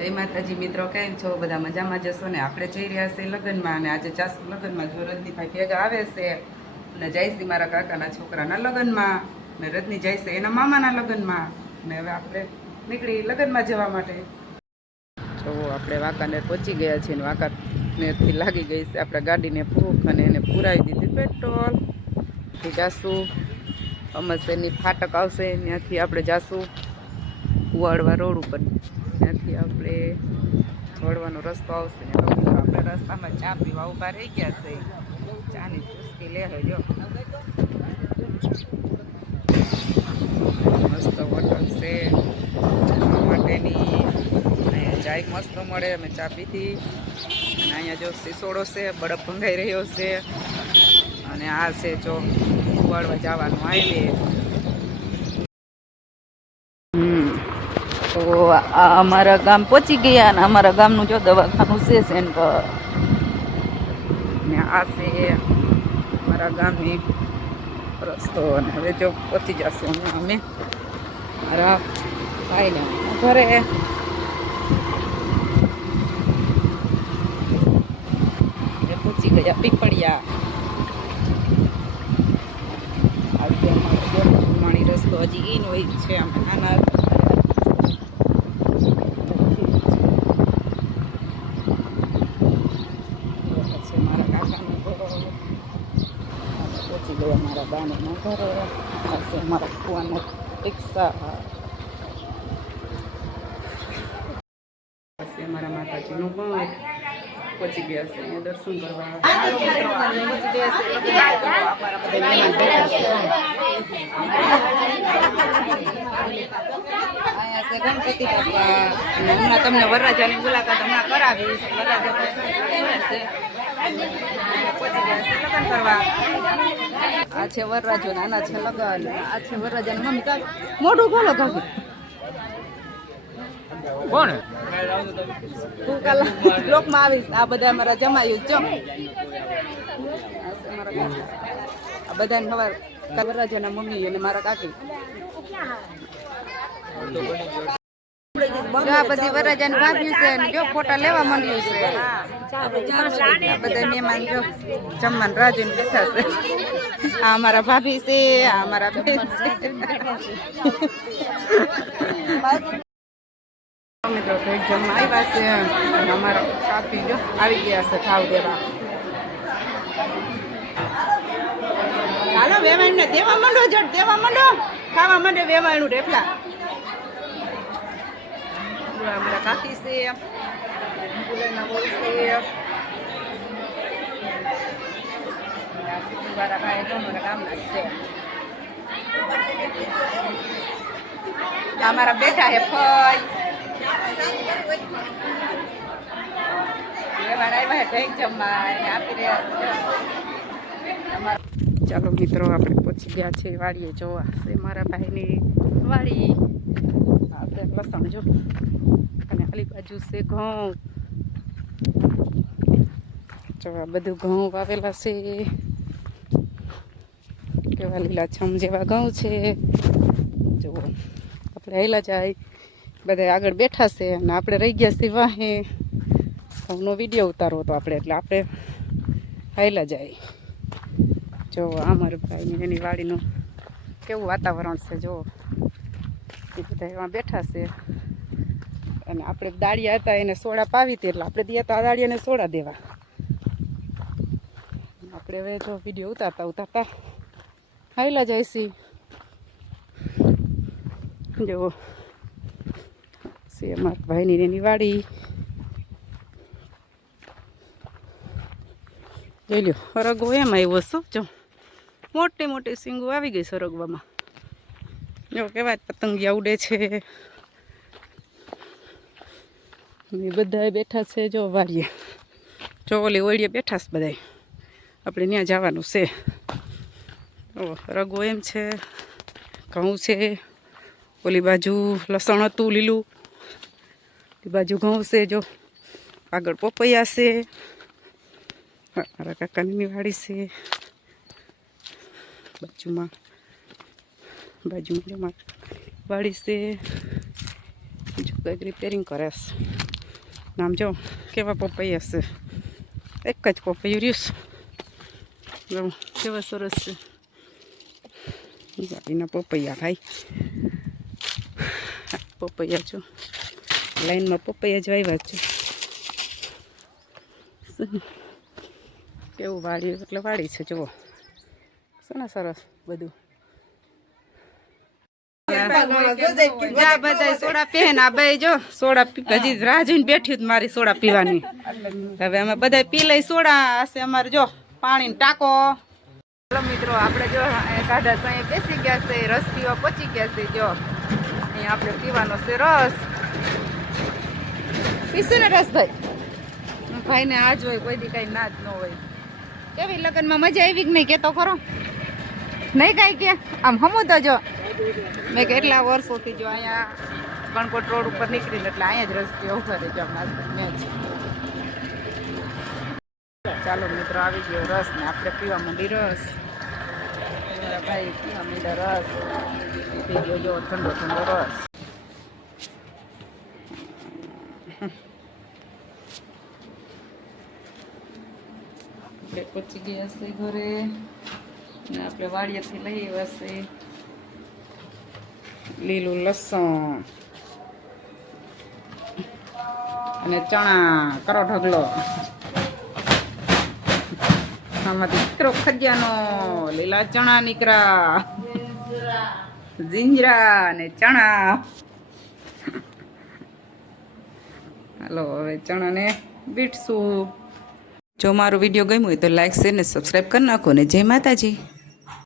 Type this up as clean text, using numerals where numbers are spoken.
જય માતાજી મિત્રો, કેમ છો? બધા મજામાં જશો ને? આપણે જઈ રહ્યા છીએ લગ્નમાં, અને આજે ચાસુ લગ્નમાં જો રજનીભાઈ ભેગા આવે છે અને જઈશી મારા કાકાના છોકરાના લગ્નમાં, ને રજની જાય છે એના મામાના લગ્નમાં, ને હવે આપણે નીકળી લગ્નમાં જવા માટે. જો આપણે વાંકાનેર પહોંચી ગયા છીએ ને વાંકાનેરથી લાગી ગઈ છે આપણે ગાડીને ભૂખ, અને એને પુરાવી દીધી પેટ્રોલ. જાશું અમરસરની ફાટક આવશે, ત્યાંથી આપણે જાશું કુવાડવા રોડ ઉપર, ત્યાંથી આપણે વળવાનો રસ્તો આવશે ને આપણે રસ્તામાં ચા પીવા ઊભા રહી ગયા છે. ચાની ચુસ્કી લે જો મસ્ત હોટલ છે જમવા માટેની, અહીંયા ચાય મસ્ત મળે. અમે ચા પીધી, અને અહીંયા જો સિસોડો છે, બરફ ભંગાઈ રહ્યો છે, અને આ છે જો કુવાડવા જવાનું હાઈવે. તો અમારા ગામ પહોંચી ગયા, અને અમારા ગામનું જો દવાખાનું છે સેન્ટર, ને આ છે અમારા ગામની રસ્તો. અને હવે જો પહોંચી જશું અમે મારા ભાઈને ઘરે. પહોંચી ગયા પીપળિયા. આ છે અમારો માણી રસ્તો, હજી ઈન હોય છે. અમે નાના મારા બાના ઘરે. પાસે અમારા કુવાના રિક્ષા. પાસે અમારા માતાજીનું ઘર. પહોંચી ગયા છે અહીંયા દર્શન કરવા. અહીંયા છે ગણપતિ બાપા. હમણાં તમને વરરાજાની મુલાકાત હમણાં કરાવીશ. વરરાજા પહોંચી ગયા છે લગ્ન કરવા. આ છે વરરાજો, નાના છે લગન. આ છે વરરાજાની મમ્મી. કાક મોઢું ખોલો કાકી. કોણ તું કાલ બ્લોકમાં આવીશ. આ બધા અમારા જમાયું જો. આ બધા સવાર વરરાજાના મમ્મી અને મારા કાકી. જો આ બધી વરરાજાની ભાભી છે, જો ફોટા લેવા માંડ્યું છે. આ બધા મહેમાન જો જમવાનું રાહ જોઈને બેઠા છે. આ અમારા ભાભી છે, આ અમારા બેન છે. મિત્રો ભેટ જમવા આવ્યા છે, અને અમારા કાપી જો આવી ગયા છે ખાવ દેવા. ચાલો વેવાણને દેવા માંડો, જટ દેવા માંડો, ખાવા માંડે વેવાણનું રેફલા. અમારા કાકી છે, ગુલાના બોલ છે, મારા ભાઈ તો અમારા ગામના છે. અમારા બેઠા હે ફઈ. ચાલો મિત્રો, આપણે પહોંચી ગયા છે વાડીએ. જોવા છે મારા ભાઈની વાડી. આપણે લસણ જો, અને આલી બાજુ છે ઘઉં. જોવા બધું ઘઉં વાવેલા છે, કેવા લીલાછમ જેવા ઘઉં છે. જુઓ આપણે હેલા જાય, બધા આગળ બેઠા છે, અને આપણે રહી ગયા છીએ વાહે. ઘઉંનો વિડીયો ઉતારો હતો આપણે, એટલે આપણે હાઈલા જાય. જો આ મારા ભાઈની એની વાડીનું કેવું વાતાવરણ છે. જો એ બધા એમાં બેઠા છે, અને આપણે દાળિયા હતા એને સોડા પાવી હતી, એટલે આપણે દે હતા દાળિયાને સોડા દેવા. આપણે હવે જો વિડીયો ઉતારતા હાઈલા જાય છે. જો છે મારા ભાઈની એની વાડી. જોઈ લ્યો સરગવો એમ આવ્યો શું. જો મોટી મોટી સિંગો આવી ગઈ સરગવામાં. જો કેવા પતંગિયા ઉડે છે. એ બધા બેઠા છે જો વાડીએ. જો ઓલી ઓળીએ બેઠા છે બધા. આપણે ત્યાં જવાનું છે. સરગવો એમ છે, ઘઉં છે. ઓલી બાજુ લસણ હતું લીલું, એ બાજુ ઘઉં છે. જો આગળ પપૈયા છે. મારા કાકાની વાડી છે બાજુમાં. જો મારી વાડી છે. જો કંઈક રિપેરિંગ કરે છે. આમ જો કેવા પપૈયા છે, એક જ પપૈયું રહ્યું છે, કેવા સરસ છે. એના પપૈયા ખાઈ પપૈયા જો લાઈનમાં પપૈયા જ વાવ્યા છે. કેવું વાડી એટલે વાડી છે જુઓ, છે ને સરસ બધું. બધા સોડા પીએ ને આ બે જો સોડા હજી રાહ જોઈને બેઠી મારી સોડા પીવાની. હવે અમે બધા પી લઈ સોડા. હશે અમારે જો પાણી ટાંકો. ચાલો મિત્રો આપણે જો કાઢા સાંઈ બેસી ગયા છે, રસ પીવા પહોંચી ગયા છે. જો અહીંયા આપણે પીવાનો છે રસ. પીશું ને રસ ભાઈ? ભાઈને આ જ હોય, કોઈ દી કઈ ના જ ન હોય. કેવી લગ્નમાં મજા આવી કે નહીં કેતો ખરો? નહીં કાંઈ કે આમ હમું તો જો મેં કેટલા વર્ષોથી જો અહીંયા ગણકોટ રોડ ઉપર નીકળીને એટલે અહીંયા જ રસ પીવો કરે જો મેં જ. ચાલો મિત્રો આવી ગયો રસ ને આપણે પીવા માંડી રસ. ભાઈ પીવા માંડ્યા રસ, પી ગયો જો ઠંડો ઠંડો રસ. આપણે પહોંચી ગયા છે ઘરે ને આપણે વાડિયાથી લઈ આવ્યા છે લીલું લસણ અને ચણા. કરો ઢગલો. આમાંથી દીકરો ખજ્યાનો લીલા ચણા નીકળ્યા, જીંજરા ને ચણા. હાલો હવે ચણાને બીટશું. જો મારો વિડીયો ગમ્યો હોય તો લાઈક શેર ને સબસ્ક્રાઈબ કરી નાખો ને. જય માતાજી.